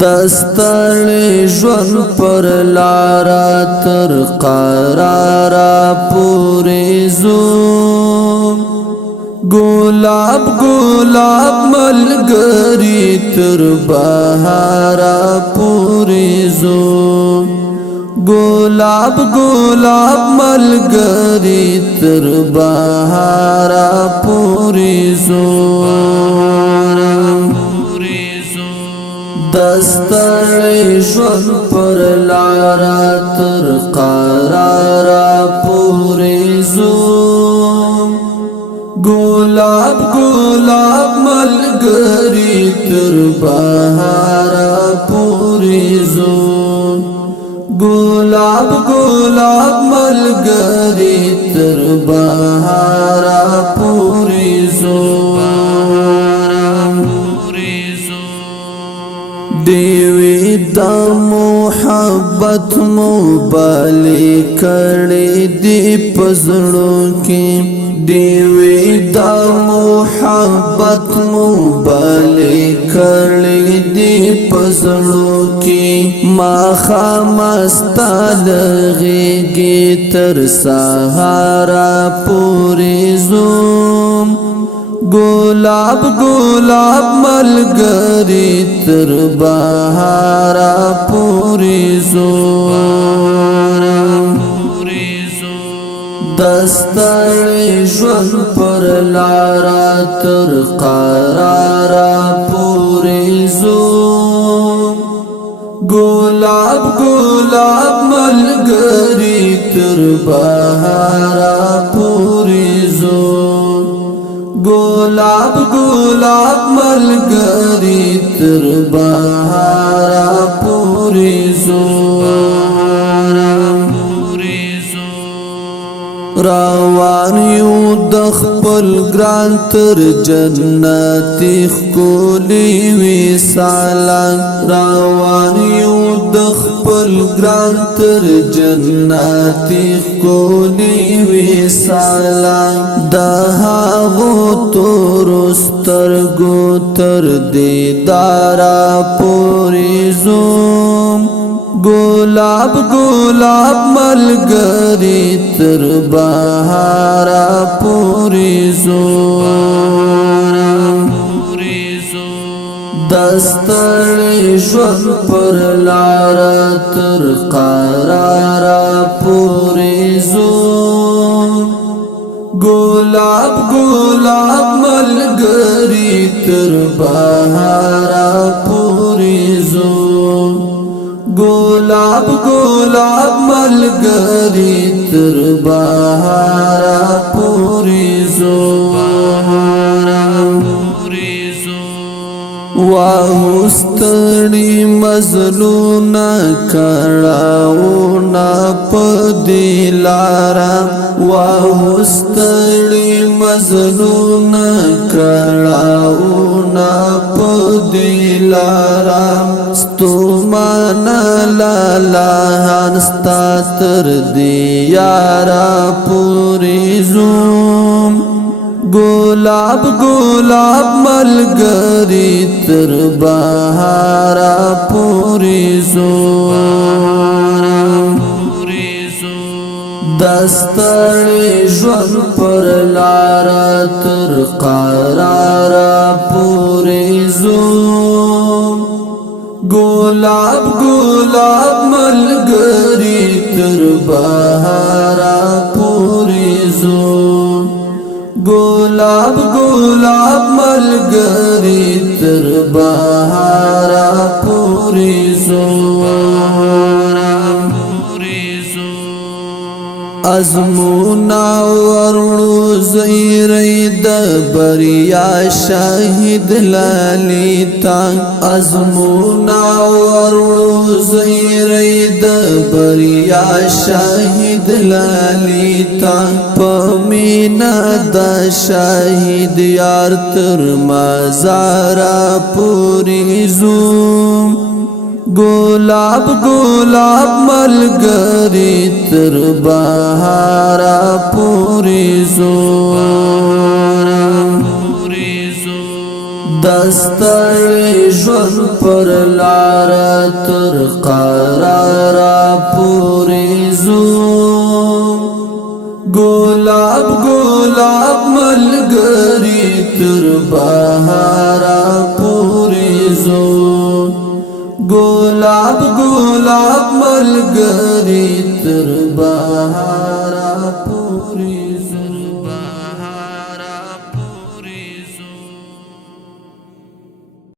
دستړ ژوند پر لارا تر قرارا پوری زو گلاب گلاب ملګری تر بهارا پوری زو گلاب گلاب ملګری تر بهارا پوری زو دستړ ژوند پر لارا تر قرارا پوری زو گلاب گلاب ملګری تر بهارا پوری زو گلاب گلاب ملګری تر بهارا پوری زو دیوی دا محبت مبالی کړي دی پزړو کې دیوی دا محبت مبالی کړي دی پزړو کې ما خامستا لغيږي تر سهارا پوری زوم گلاب گلاب ملګری تر بهارا پوری زو دستړ ژوند پر لارا تر قرارا پوری زو گلاب گلاب ملګری تر بهارا پوری زو گلاب گلاب ملګری تر بهارا پوری زو روان یو د خپل ګران تر جنتی ښکلی وصاله روان یو د خپل ګران تر جنتی ښکلی وصاله د هغو تورو سترګو تر دیدارا پوری زوم گلاب گلاب ملګری تر بهارا پوری زو دستړ ژوند پر لارا تر قرارا پوری زو گلاب گلاب ملګری تر بهارا پوری زو گلاب گلاب ملګری تر بهارا پوری زو واه ستړي مزلونه کړهونه په دلارا واه ستړي مزلونه کړهونه په دلارا ستومانه لاله ستا تر دیارا پوری زوم گلاب گلاب ملګری تر بهارا پوری زو دستړ ژوند پر لارا تر قرارا پوری زو گلاب گلاب ملګری تر بهارا پوری زو گلاب گلاب ملګری تر بهارا پوری زو ازمونا ورړو زیری د بریا شاهد لالیتا ازمونا ورړو زیری د بریا شاهد لالیتا پمینا د شاهد یار تر مزارا پوری زو گلاب گلاب ملګری تر بهارا پوری زو دستړ ژوند پر لار گلاب گلاب ملګری تر بهارا پوری زو گلاب گلاب ملګری تر بهارا پوری زو